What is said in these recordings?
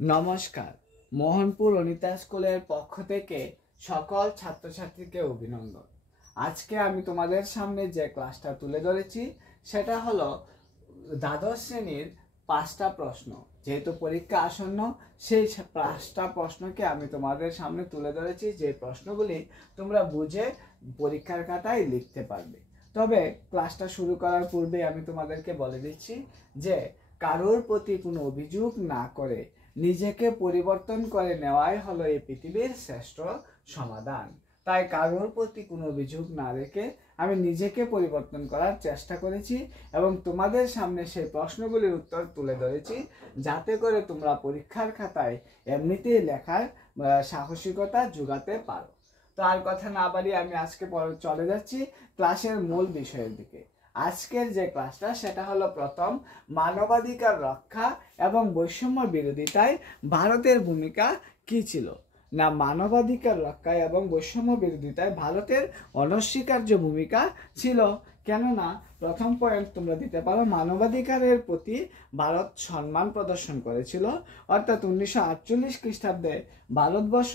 নমস্কার। মোহনপুর অনিতা স্কুলের পক্ষ থেকে সকল ছাত্রছাত্রীকে অভিনন্দন। আজকে আমি তোমাদের সামনে যে ক্লাসটা তুলে ধরেছি সেটা হলো দ্বাদশ শ্রেণীর 5টা প্রশ্ন। যেহেতু পরীক্ষা আসন্ন, সেই 5টা প্রশ্নকে আমি তোমাদের সামনে তুলে ধরেছি, যে প্রশ্নগুলি তোমরা বুঝে পরীক্ষার খাতায় লিখতে পারবে। তবে ক্লাসটা শুরু করার পূর্বে আমি তোমাদেরকে বলে দিচ্ছি যে কারোর প্রতি কোনো অভিযোগ না করে নিজেকে পরিবর্তন করে নেওয়াই হলো এই পৃথিবীর শ্রেষ্ঠ সমাধান। তাই কারোর প্রতি কোনো অভিযোগ না রেখে আমি নিজেকে পরিবর্তন করার চেষ্টা করেছি এবং তোমাদের সামনে সেই প্রশ্নগুলির উত্তর তুলে ধরেছি, যাতে করে তোমরা পরীক্ষার খাতায় এমনিতেই লেখার সাহসিকতা জোগাতে পারো। তো আর কথা না বাড়িয়ে আমি আজকে চলে যাচ্ছি ক্লাসের মূল বিষয়ের দিকে। আজকের যে ক্লাসটা সেটা হলো প্রথম, মানবাধিকার রক্ষা এবং বৈষম্য বিরোধিতায় ভারতের ভূমিকা কি ছিল। না, মানবাধিকার রক্ষা এবং বৈষম্য বিরোধিতায় ভারতের অনস্বীকার্য ভূমিকা ছিল। কেননা প্রথম পয়েন্ট তোমরা দিতে পারো, মানবাধিকারের প্রতি ভারত সম্মান প্রদর্শন করেছিল। অর্থাৎ 1948 খ্রিস্টাব্দে ভারতবর্ষ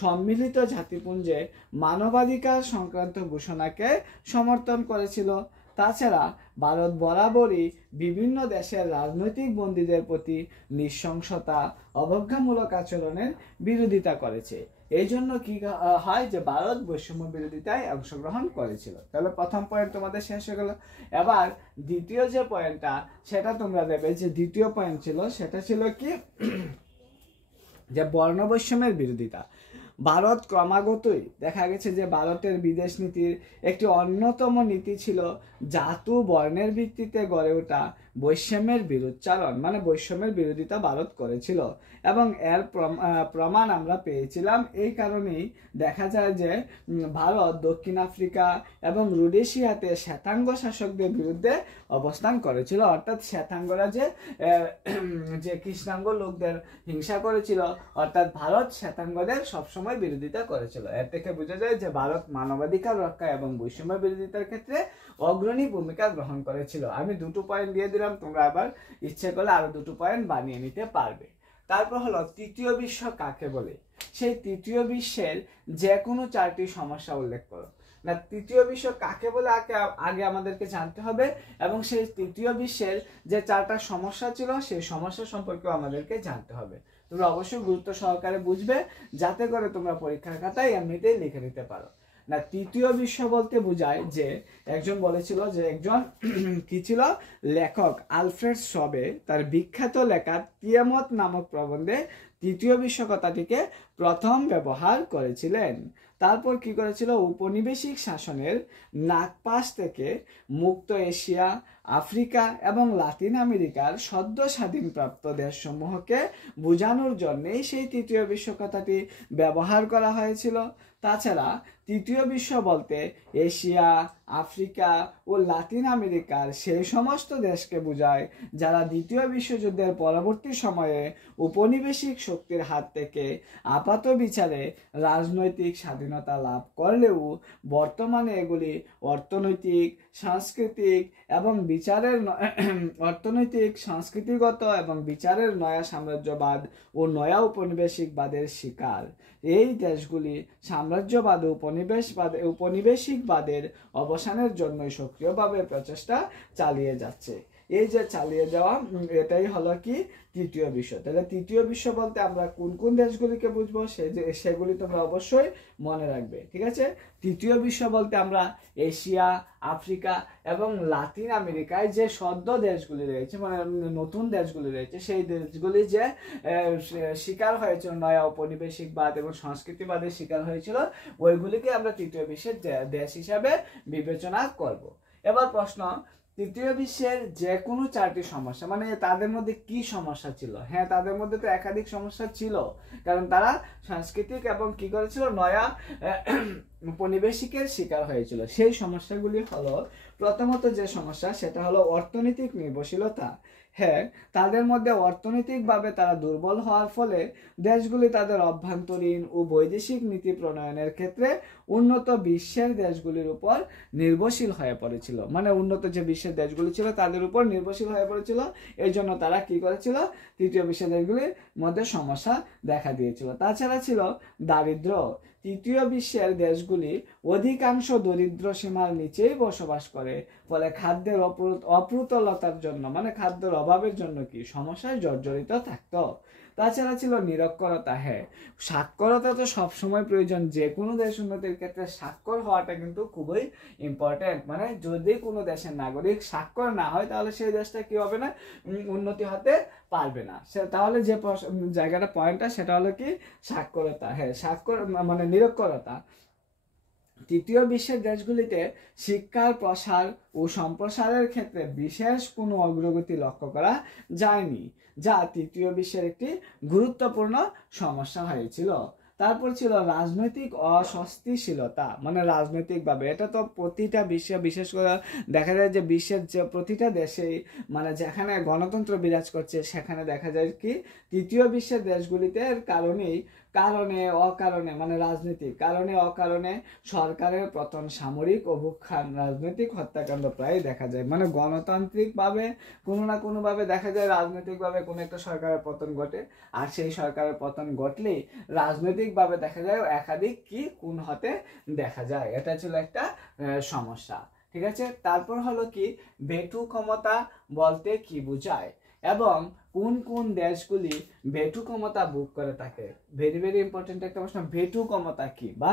সম্মিলিত জাতিপুঞ্জে মানবাধিকার সংক্রান্ত ঘোষণাকে সমর্থন করেছিল। তাছাড়া ভারত বরাবরই বিভিন্ন দেশের রাজনৈতিক বন্দীদের প্রতি নৃশংসতা, অবজ্ঞামূলক আচরণের বিরোধিতা করেছে। এই জন্য কি হয় যে ভারত বৈষম্য বিরোধিতায় অংশগ্রহণ করেছিল। তাহলে প্রথম পয়েন্ট তোমাদের শেষ হয়ে গেল। এবার দ্বিতীয় যে পয়েন্টটা সেটা তোমরা দেবে, যে দ্বিতীয় পয়েন্ট ছিল সেটা ছিল কি, যে বর্ণ বৈষম্যের বিরোধিতা। ভারত ক্রমাগতই দেখা গেছে যে ভারতের বিদেশ নীতির একটি অন্যতম নীতি ছিল জাতু বর্ণের ভিত্তিতে গড়ে ওঠা বৈষম্যের বিরুচ্চারণ, মানে বৈষম্যের বিরোধিতা ভারত করেছিল এবং এর প্রমাণ আমরা পেয়েছিলাম। এই কারণেই দেখা যায় যে ভারত দক্ষিণ আফ্রিকা এবং রোডেশিয়াতে শ্বেতাঙ্গ শাসকদের বিরুদ্ধে অবস্থান করেছিল। অর্থাৎ শ্বেতাঙ্গরা যে কৃষ্ণাঙ্গ লোকদের হিংসা করেছিল, অর্থাৎ ভারত শ্বেতাঙ্গদের সবসময় বিরোধিতা করেছিল। এর থেকে বোঝা যায় যে ভারত মানবাধিকার রক্ষা এবং বৈষম্য বিরোধিতার ক্ষেত্রে অগ্রণী ভূমিকা গ্রহণ করেছিল। আমি 2টো পয়েন্ট দিয়ে দিলাম, তোমরা আবার ইচ্ছে করলে আরো 2টো পয়েন্ট বানিয়ে নিতে পারবে। তারপর হলো তৃতীয় বিশ্ব কাকে বলে। সেই তৃতীয় বিশ্বের যে কোনো 4টি সমস্যা উল্লেখ করো। না, তৃতীয় বিশ্ব কাকে বলে আগে আমাদেরকে জানতে হবে, এবং সেই তৃতীয় বিশ্বের যে 4টা সমস্যা ছিল সেই সমস্যা সম্পর্কেও আমাদেরকে জানতে হবে। তোমরা অবশ্যই গুরুত্ব সহকারে বুঝবে, যাতে করে তোমরা পরীক্ষার খাতায় এমনিতেই লিখে নিতে পারো। না, তৃতীয় বিশ্ব বলতে বোঝায় যে একজন বলেছিল, যে একজন কি ছিল, লেখক আলফ্রেড শবে তার বিখ্যাত লেখা তিয়ামত নামক প্রবন্ধে তৃতীয় বিশ্ব কথাটিকে প্রথম ব্যবহার করেছিলেন। তারপর কি করেছিল, উপনিবেশিক শাসনের নাগপাশ থেকে মুক্ত এশিয়া, আফ্রিকা এবং লাতিন আমেরিকার সদ্য স্বাধীনপ্রাপ্ত দেশসমূহকে বোঝানোর জন্যই সেই তৃতীয় বিশ্ব কথাটি ব্যবহার করা হয়েছিল। তাছাড়া তৃতীয় বিশ্ব বলতে এশিয়া, আফ্রিকা ও লাতিন আমেরিকার সেই সমস্ত দেশকে বোঝায় যারা দ্বিতীয় বিশ্বযুদ্ধের পরবর্তী সময়ে উপনিবেশিক শক্তির হাত থেকে আপাত বিচারে রাজনৈতিক স্বাধীনতা লাভ করলেও বর্তমানে এগুলি অর্থনৈতিক, সাংস্কৃতিক এবং সংস্কৃতিগত এবং বিচারের নয়া সাম্রাজ্যবাদ ও নয়া উপনিবেশিকবাদের শিকার। এই দেশগুলি সাম্রাজ্যবাদ ও উপনিবেশিকবাদের অবসানের জন্য সক্রিয়ভাবে প্রচেষ্টা চালিয়ে যাচ্ছে। এই যে চালিয়ে যাওয়া, এটাই হলো কি তৃতীয় বিশ্ব। তাহলে তৃতীয় বিশ্ব বলতে আমরা কোন কোন দেশগুলিকে বুঝবো সেগুলি তোমরা অবশ্যই মনে রাখবে, ঠিক আছে। তৃতীয় বিশ্ব বলতে আমরা এশিয়া, আফ্রিকা এবং লাতিন আমেরিকায় যে সদ্য দেশগুলি রয়েছে, মানে নতুন দেশগুলি রয়েছে, সেই দেশগুলি যে শিকার হয়েছিল নয়া উপনিবেশিকবাদ এবং সংস্কৃতিবাদের শিকার হয়েছিল, ওইগুলিকে আমরা তৃতীয় বিশ্বের দেশ হিসাবে বিবেচনা করব। এবার প্রশ্ন, তৃতীয় বিশ্বের যে কোনো 4টি সমস্যা, মানে তাদের মধ্যে কি সমস্যা ছিল? হ্যাঁ, তাদের মধ্যে তো একাধিক সমস্যা ছিল, কারণ তারা সাংস্কৃতিক এবং কি করেছিল, নয়া উপনিবেশিকের শিকার হয়েছিল। সেই সমস্যাগুলি হলো, প্রথমত যে সমস্যা সেটা হলো অর্থনৈতিক নির্ভরশীলতা। হ্যাঁ, তাদের মধ্যে অর্থনৈতিকভাবে তারা দুর্বল হওয়ার ফলে দেশগুলি তাদের অভ্যন্তরীণ ও বৈদেশিক নীতি প্রণয়নের ক্ষেত্রে উন্নত বিশ্বের দেশগুলির উপর নির্ভরশীল হয়ে পড়েছিল। মানে উন্নত যে বিশ্বের দেশগুলি ছিল তাদের উপর নির্ভরশীল হয়ে পড়েছিল। এই জন্য তারা কি করেছিল, তৃতীয় বিশ্বের দেশগুলির মধ্যে সমস্যা দেখা দিয়েছিল। তাছাড়া ছিল দারিদ্র্য। তৃতীয় বিশ্বের দেশগুলি অধিকাংশ দরিদ্র সীমার নিচেই বসবাস করে, ফলে খাদ্যের অপ্রতুলতার জন্য মানে খাদ্যের অভাবের জন্য কি সমস্যায় জর্জরিত থাকতো। তাছাড়া ছিল নিরক্ষরতা। হ্যাঁ, সাক্ষরতা তো সবসময় প্রয়োজন, যে কোনো দেশ উন্নতির ক্ষেত্রে স্বাক্ষর হওয়াটা কিন্তু খুবই ইম্পর্টেন্ট। মানে যদি কোনো দেশের নাগরিক স্বাক্ষর না হয় তাহলে সেই দেশটা কি হবে না, উন্নতি হতে পারবে না। তাহলে যে জায়গাটা পয়েন্টটা সেটা হলো কি সাক্ষরতা। হ্যাঁ, স্বাক্ষর মানে নিরক্ষরতা। তৃতীয় বিশ্বের দেশগুলিতে শিক্ষার প্রসার ও সম্প্রসারের ক্ষেত্রে বিশেষ কোনো অগ্রগতি লক্ষ্য করা যায়নি, যা তৃতীয় বিশ্বের একটি গুরুত্বপূর্ণ সমস্যা হয়েছিল। তারপর ছিল রাজনৈতিক অস্থিতিশীলতা। মানে রাজনৈতিকভাবে এটা তো প্রতিটা বিশ্বে, বিশেষ করে দেখা যায় যে বিশ্বের যে প্রতিটা দেশেই মানে যেখানে গণতন্ত্র বিরাজ করছে সেখানে দেখা যায় কি তৃতীয় বিশ্বের দেশগুলিতে অকারণে মানে রাজনীতির কারণে অকারণে সরকারের পতন, সামরিক অভ্যুত্থান, রাজনৈতিক হত্যাকাণ্ড প্রায় দেখা যায়। মানে গণতান্ত্রিকভাবে কোনো না কোনোভাবে দেখা যায় রাজনৈতিকভাবে কোনো একটা সরকারের পতন ঘটে, আর সেই সরকারের পতন ঘটলেই রাজনৈতিকভাবে দেখা যায় একাধিক কি খুন হতে দেখা যায়। এটা ছিল একটা সমস্যা। ঠিক আছে, তারপর হলো কি ভেটু ক্ষমতা বলতে কি বোঝায় এবং কোন কোন দেশগুলি ভেটু ক্ষমতা বুক করে থাকে। ভেরি ভেরি ইম্পর্টেন্ট একটা প্রশ্ন, ভেটু ক্ষমতা কি বা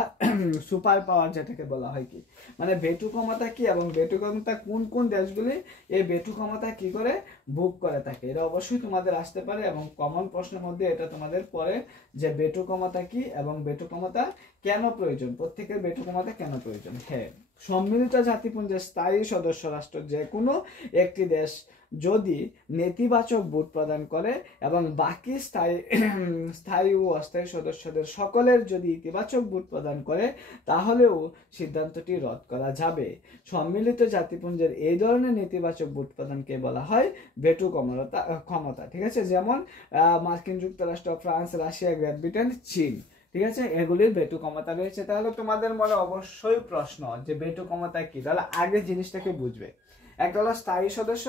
সুপার পাওয়ার যেটাকে বলা হয় কি, মানে ভেটু ক্ষমতা কি এবং ভেটু ক্ষমতা কোন কোন দেশগুলি এই ভেটু ক্ষমতা কি করে বুক করে থাকে। এটা অবশ্যই তোমাদের আসতে পারে এবং কমন প্রশ্নের মধ্যে এটা তোমাদের পড়ে যে ভেটু ক্ষমতা কি এবং ভেটু ক্ষমতা কেন প্রয়োজন, প্রত্যেকের ভেটু ক্ষমতা কেন প্রয়োজন। হ্যাঁ, সম্মিলিত জাতিপুঞ্জের স্থায়ী সদস্য রাষ্ট্র যে কোনো একটি দেশ যদি নেতিবাচক ভোট প্রদান করে এবং বাকি স্থায়ী ও অস্থায়ী সদস্যদের সকলের যদি ইতিবাচক ভোট প্রদান করে তাহলেও সিদ্ধান্তটি রদ করা যাবে। সম্মিলিত জাতিপুঞ্জের এই ধরনের নেতিবাচক ভোট প্রদানকে বলা হয় ভেটু ক্ষমতা। ঠিক আছে, যেমন মার্কিন যুক্তরাষ্ট্র, ফ্রান্স, রাশিয়া, গ্রেট ব্রিটেন, চীন। ঠিক আছে, এগুলির ভেটু ক্ষমতা রয়েছে। তাহলে তোমাদের মনে অবশ্যই প্রশ্ন যে ভেটু ক্ষমতা কি, তাহলে আগে জিনিসটাকে বুঝবে। একটা হলো স্থায়ী সদস্য,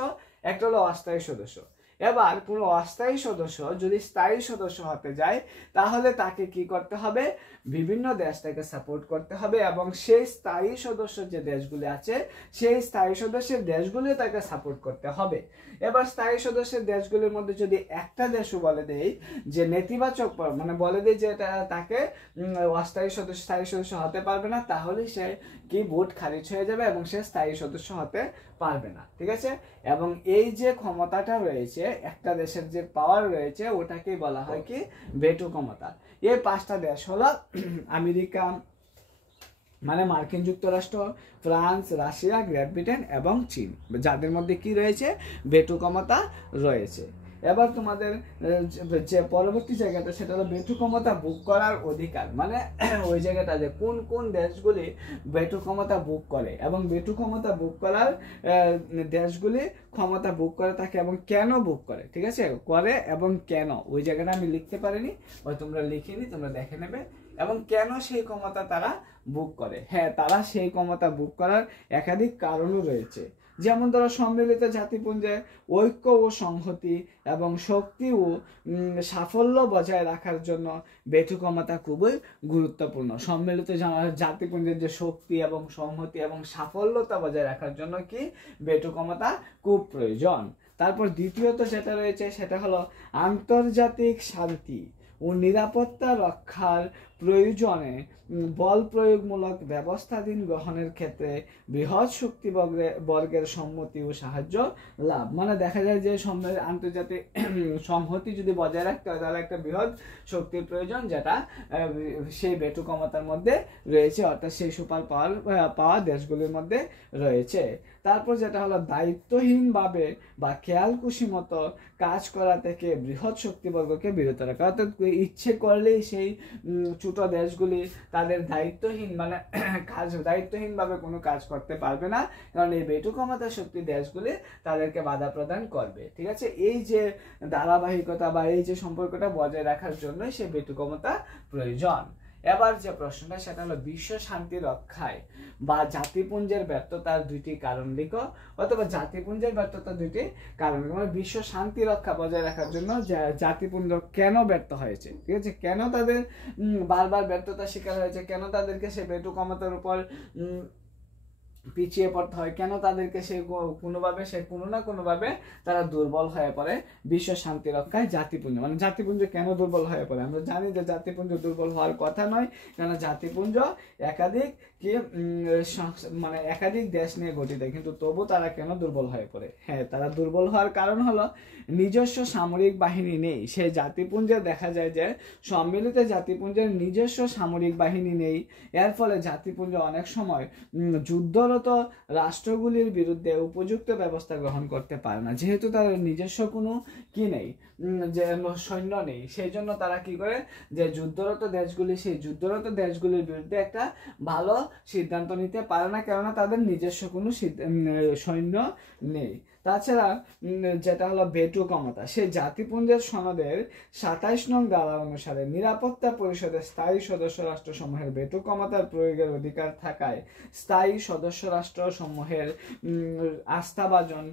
একটা হলো অস্থায়ী সদস্য। এবার কোনো অস্থায়ী সদস্য যদি স্থায়ী সদস্য হতে যায় তাহলে তাকে কি করতে হবে, বিভিন্ন দেশ তাকে সাপোর্ট করতে হবে এবং সেই স্থায়ী সদস্য যে দেশগুলি আছে সেই স্থায়ী সদস্যের দেশগুলি তাকে সাপোর্ট করতে হবে। এবার স্থায়ী সদস্যের দেশগুলির মধ্যে যদি একটা দেশও বলে দেয় যে নেতিবাচক, মানে বলে দেয় যে তাকে অস্থায়ী সদস্য স্থায়ী সদস্য হতে পারবে না, তাহলে সে কি ভোট খারিজ হয়ে যাবে এবং সে স্থায়ী সদস্য হতে পারবে না। ঠিক আছে, এবং এই যে ক্ষমতাটা রয়েছে একটা দেশের যে পাওয়ার রয়েছে ওটাকেই বলা হয় কি ভেটু ক্ষমতা। এই পাঁচটা দেশ হলো আমেরিকা মানে মার্কিন যুক্তরাষ্ট্র, ফ্রান্স, রাশিয়া, গ্রেট ব্রিটেন এবং চীন, যাদের মধ্যে কি রয়েছে ভেটু ক্ষমতা রয়েছে। এবার তোমাদের যে পরবর্তী জায়গাটা সেটা হলো ভেটু ক্ষমতা বুক করার অধিকার। মানে ওই জায়গাটা যে কোন কোন দেশগুলি ভেটু ক্ষমতা বুক করে এবং ভেটু ক্ষমতা বুক করার দেশগুলি ক্ষমতা বুক করে থাকে এবং কেন বুক করে। ঠিক আছে, করে এবং কেন, ওই জায়গাটা আমি লিখতে পারিনি, ওই তোমরা লিখিনি, তোমরা দেখে নেবে। এবং কেন সেই ক্ষমতা তারা বুক করে। হ্যাঁ, তারা সেই ক্ষমতা বুক করার একাধিক কারণও রয়েছে। যেমন ধরো সম্মিলিত জাতিপুঞ্জে ঐক্য ও সংহতি এবং শক্তি ও সাফল্য বজায় রাখার জন্য ভেটু ক্ষমতা খুবই গুরুত্বপূর্ণ। সম্মিলিত জাতিপুঞ্জের যে শক্তি এবং সংহতি এবং সাফল্যতা বজায় রাখার জন্য কি ভেটু ক্ষমতা খুব প্রয়োজন। তারপর দ্বিতীয়ত যেটা রয়েছে সেটা হলো আন্তর্জাতিক শান্তি ও নিরাপত্তা রক্ষার প্রয়োজনে বল প্রয়োগমূলক ব্যবস্থাধীন গ্রহণের ক্ষেত্রে বৃহৎ শক্তি বর্গের সম্মতি ও সাহায্য লাভ। মানে দেখা যায় যে আন্তর্জাতিক সংহতি যদি বজায় রাখতে হয় তাহলে একটা বৃহৎ শক্তির প্রয়োজন, যেটা সেই ভেটু ক্ষমতার মধ্যে রয়েছে, অর্থাৎ সেই সুপার পাওয়া দেশগুলির মধ্যে রয়েছে। তারপর যেটা হলো দায়িত্বহীনভাবে বা খেয়ালখুশি মতো কাজ করা থেকে বৃহৎ শক্তিবর্গকে বিরত রাখা, অর্থাৎ ইচ্ছে করলেই সেই ছোট দেশগুলি তাদের দায়িত্বহীন মানে দায়িত্বহীনভাবে কোনো কাজ করতে পারবে না, কারণ এই বেটু ক্ষমতা শক্তি দেশগুলি তাদেরকে বাধা প্রদান করবে। ঠিক আছে, এই যে ধারাবাহিকতা বা এই যে সম্পর্কটা বজায় রাখার জন্য সে বেটু ক্ষমতা প্রয়োজন। এবার যে প্রশ্নটা সেটা হলো বিশ্ব শান্তি রক্ষায় বা জাতিপুঞ্জের ব্যর্থতার দুইটি কারণ লিখো, অথবা জাতিপুঞ্জের ব্যর্থতার দুইটি কারণ লিখো। মানে বিশ্ব শান্তি রক্ষা বজায় রাখার জন্য জাতিপুঞ্জ কেন ব্যর্থ হয়েছে, ঠিক আছে, কেন তাদের বারবার ব্যর্থতার শিকার হয়েছে, কেন তাদেরকে সে বেটু ক্ষমতার উপর পিছিয়ে পড়তে হয়, কেন তাদেরকে সে কোনো না কোনোভাবে তারা দুর্বল হয়ে পড়ে বিশ্ব শান্তি রক্ষায় জাতিপুঞ্জ। মানে জাতিপুঞ্জ কেন দুর্বল হয়ে পড়ে? আমরা জানি যে জাতিপুঞ্জ দুর্বল হওয়ার কথা নয়, কারণ জাতিপুঞ্জ একাধিক দেশ নিয়ে গঠিত, কিন্তু তবু তারা কেন দুর্বল হয়ে পড়ে? হ্যাঁ, তারা দুর্বল হওয়ার কারণ হলো নিজস্ব সামরিক বাহিনী নেই। সে জাতিপুঞ্জে দেখা যায় যে সম্মিলিত জাতিপুঞ্জের নিজস্ব সামরিক বাহিনী নেই। এর ফলে জাতিপুঞ্জ অনেক সময় যুদ্ধরত রাষ্ট্রগুলির বিরুদ্ধে উপযুক্ত ব্যবস্থা গ্রহণ করতে পারে না, যেহেতু তাদের নিজস্ব কোনো নেই, যে সৈন্য নেই। সেই জন্য তারা কি করে, যে সেই যুদ্ধরত দেশগুলির বিরুদ্ধে একটা ভালো সিদ্ধান্ত নিতে পারে না, কেননা তাদের নিজস্ব কোনো সৈন্য নেই। তাছাড়া যেটা হলো বেটু ক্ষমতা, সে জাতিপুঞ্জের সনদের 27 নং ধারা অনুসারে নিরাপত্তা পরিষদের স্থায়ী সদস্য রাষ্ট্রসমূহের বেটু ক্ষমতার প্রয়োগের অধিকার থাকায় স্থায়ী সদস্য রাষ্ট্র সমূহের আস্থাভাজন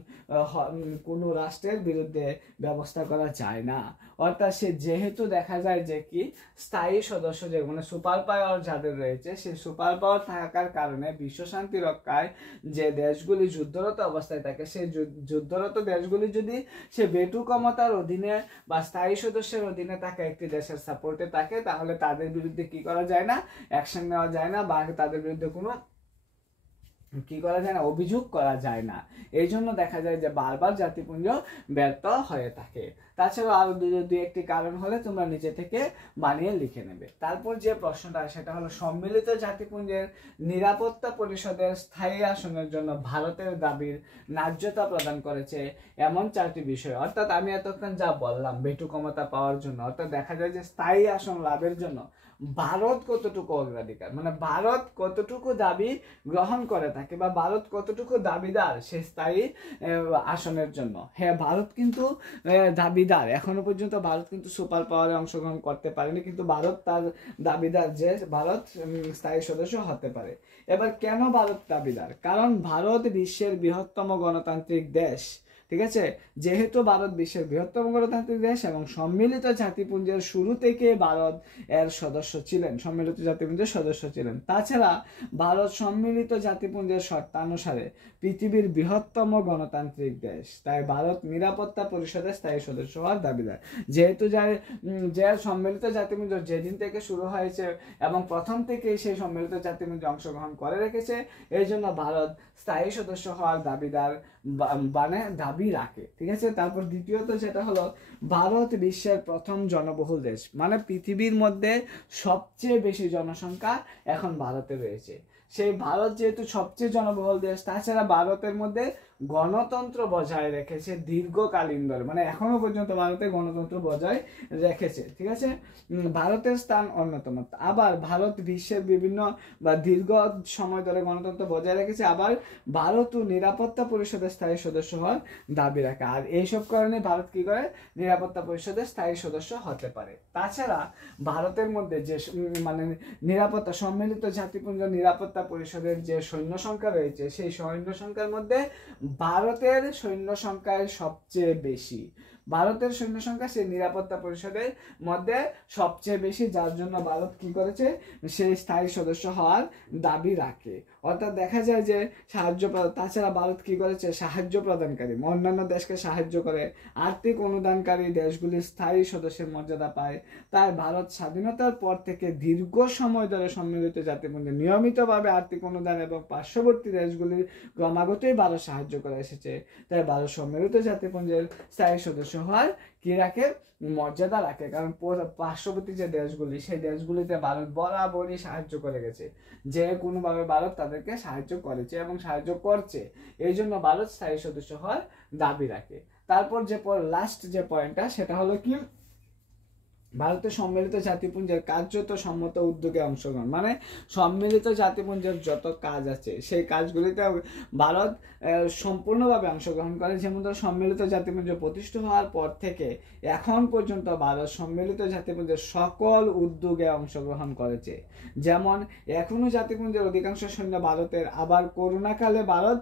কোনো রাষ্ট্রের বিরুদ্ধে ব্যবস্থা করা যায় না। অর্থাৎ সে যেহেতু দেখা যায় যে কি স্থায়ী সদস্য, যে মানে সুপার পাওয়ার যাদের রয়েছে, সেই সুপার পাওয়ার থাকার কারণে বিশ্ব শান্তি রক্ষায় যে দেশগুলি যুদ্ধরত অবস্থায় থাকে, সেই যুদ্ধরত দেশগুলি যদি সে বেটু ক্ষমতার অধীনে বা স্থায়ী সদস্যের অধীনে থাকে, একটি দেশের সাপোর্টে থাকে, তাহলে তাদের বিরুদ্ধে কি করা যায় না, অ্যাকশন নেওয়া যায় না, বা তাদের বিরুদ্ধে কোনো কি করা যায় না, অভিযোগ করা যায় না। এই জন্য দেখা যায় যে বারবার জাতিপুঞ্জ ব্যর্থ হয়ে থাকে। তাছাড়াও আরো দুই একটি কারণ হলে তোমরা নিচে থেকে বানিয়ে লিখে নেবে। তারপর যে প্রশ্নটা সেটা হলো সম্মিলিত জাতিপুঞ্জের নিরাপত্তা পরিষদের স্থায়ী আসনের জন্য ভারতের দাবির ন্যায্যতা প্রদান করেছে এমন 4টি বিষয়। অর্থাৎ আমি এতক্ষণ যা বললাম বেটু ক্ষমতা পাওয়ার জন্য, অর্থাৎ দেখা যায় যে স্থায়ী আসন লাভের জন্য ভারত কতটুকু অগ্রাধিকার, মানে ভারত কতটুকু দাবি গ্রহণ করে থাকে, বা ভারত কতটুকু দাবিদার সে স্থায়ী আসনের জন্য। হ্যাঁ, ভারত কিন্তু দাবিদার, এখনো পর্যন্ত ভারত কিন্তু সুপার পাওয়ারে অংশগ্রহণ করতে পারেনি, কিন্তু ভারত তার দাবিদার যে ভারত স্থায়ী সদস্য হতে পারে। এবার কেন ভারত দাবিদার? কারণ ভারত বিশ্বের বৃহত্তম গণতান্ত্রিক দেশ, ঠিক আছে, যেহেতু ভারত বিশ্বের বৃহত্তম গণতান্ত্রিক দেশ এবং সম্মিলিত জাতিপুঞ্জের শুরু থেকে ভারত এর সদস্য ছিলেন, সম্মিলিত জাতিপুঞ্জের সদস্য ছিলেন। তাছাড়া ভারত সম্মিলিত জাতিপুঞ্জের শর্তানুসারে পৃথিবীর বৃহত্তম গণতান্ত্রিক দেশ, তাই ভারত নিরাপত্তা পরিষদের স্থায়ী সদস্য হওয়ার দাবিদার। যেহেতু যে সম্মিলিত জাতিপুঞ্জ যেদিন থেকে শুরু হয়েছে এবং প্রথম থেকেই সেই সম্মিলিত জাতিপুঞ্জ অংশগ্রহণ করে রেখেছে, এই জন্য ভারত স্থায়ী সদস্য হওয়ার দাবিদার দাবি রাখে। ঠিক আছে, তারপর দ্বিতীয়ত যেটা হলো ভারত বিশ্বের প্রথম জনবহুল দেশ, মানে পৃথিবীর মধ্যে সবচেয়ে বেশি জনসংখ্যা এখন ভারতে রয়েছে। সেই ভারত যেহেতু সবচেয়ে জনবহুল দেশ, তাছাড়া ভারতের মধ্যে গণতন্ত্র বজায় রেখেছে দীর্ঘকালীন ধরে, মানে এখনো পর্যন্ত ভারতে গণতন্ত্র বজায় রেখেছে। ঠিক আছে, ভারতের স্থান অন্যতম। আবার ভারত বিশ্বের বিভিন্ন বা দীর্ঘ সময় ধরে গণতন্ত্র বজায় রেখেছে, আবার ভারতও নিরাপত্তা পরিষদের স্থায়ী সদস্য হওয়ার দাবি রাখে। আর এইসব কারণে ভারত কি করে নিরাপত্তা পরিষদের স্থায়ী সদস্য হতে পারে। তাছাড়া ভারতের মধ্যে যে মানে নিরাপত্তা সম্মিলিত জাতিপুঞ্জ নিরাপত্তা পরিষদের যে সৈন্য সংখ্যা রয়েছে, সেই সৈন্য সংখ্যার মধ্যে ভারতের সৈন্য সংখ্যায় সবচেয়ে বেশি। ভারতের সৈন্য সংখ্যা সেই নিরাপত্তা পরিষদের মধ্যে সবচেয়ে বেশি, যার জন্য ভারত কি করেছে, সেই স্থায়ী সদস্য হওয়ার দাবি রাখে। অর্থাৎ দেখা যায় যে তাছাড়া ভারত কি করেছে, সাহায্য প্রদানকারী অন্যান্য দেশকে সাহায্য করে, আর্থিক অনুদানকারী দেশগুলি স্থায়ী সদস্যের মর্যাদা পায়। তাই ভারত স্বাধীনতার পর থেকে দীর্ঘ সময় ধরে সম্মিলিত জাতিপুঞ্জে নিয়মিতভাবে আর্থিক অনুদান এবং পার্শ্ববর্তী দেশগুলির ক্রমাগতই ভারত সাহায্য করে এসেছে। তাই ভারত সম্মিলিত জাতিপুঞ্জের স্থায়ী সদস্য হওয়ার কি রাখে, মর্যাদা রাখে। কারণ পার্শ্ববর্তী যে দেশগুলি, সেই দেশগুলিতে ভারত বরাবরই সাহায্য করে গেছে, যে কোনোভাবে ভারত তাদেরকে সাহায্য করেছে এবং সাহায্য করছে, এই জন্য ভারত স্থায়ী সদস্য হওয়ার দাবি রাখে। তারপর যে লাস্ট যে পয়েন্টটা সেটা হলো কি, ভারতের সম্মিলিত জাতিপুঞ্জের কার্যত সম্মত উদ্যোগে অংশগ্রহণ, মানে সম্মিলিত জাতিপুঞ্জের যত কাজ আছে সেই কাজগুলিতে ভারত সম্পূর্ণভাবে অংশগ্রহণ করে। যেমন ধরো সম্মিলিত জাতিপুঞ্জ প্রতিষ্ঠা হওয়ার পর থেকে এখন পর্যন্ত ভারত সম্মিলিত জাতিপুঞ্জের সকল উদ্যোগে অংশগ্রহণ করেছে। যেমন এখনো জাতিপুঞ্জের অধিকাংশ সৈন্য ভারতের, আবার করোনাকালে ভারত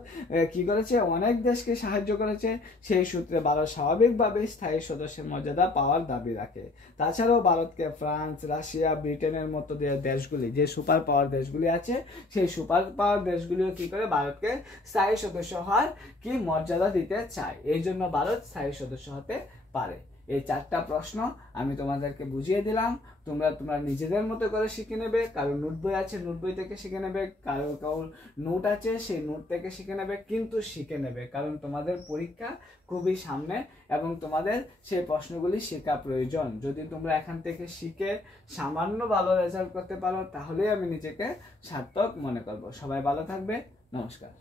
কি করেছে, অনেক দেশকে সাহায্য করেছে। সেই সূত্রে ভারত স্বাভাবিকভাবে স্থায়ী সদস্যের মর্যাদা পাওয়ার দাবি রাখে। তাছাড়াও ভারতকে ফ্রান্স, রাশিয়া, ব্রিটেনের মতো দেশগুলি, যে সুপার পাওয়ার দেশগুলি আছে, সেই সুপার পাওয়ার দেশগুলিও কি করে ভারতকে স্থায়ী সদস্য হওয়ার কি মর্যাদা দিতে চায়। এই জন্য ভারত স্থায়ী সদস্য হতে পারে। এই 4টা প্রশ্ন আমি তোমাদেরকে বুঝিয়ে দিলাম। তোমরা নিজেদের মতো করে শিখে নেবে। কারো নোট বই আছে, নোট বই থেকে শিখে নেবে। কারো নোট আছে, সেই নোট থেকে শিখে নেবে। কিন্তু শিখে নেবে, কারণ তোমাদের পরীক্ষা খুবই সামনে এবং তোমাদের সেই প্রশ্নগুলি শেখা প্রয়োজন। যদি তোমরা এখান থেকে শিখে সামান্য ভালো রেজাল্ট করতে পারো, তাহলেই আমি নিজেকে সার্থক মনে করব। সবাই ভালো থাকবে। নমস্কার।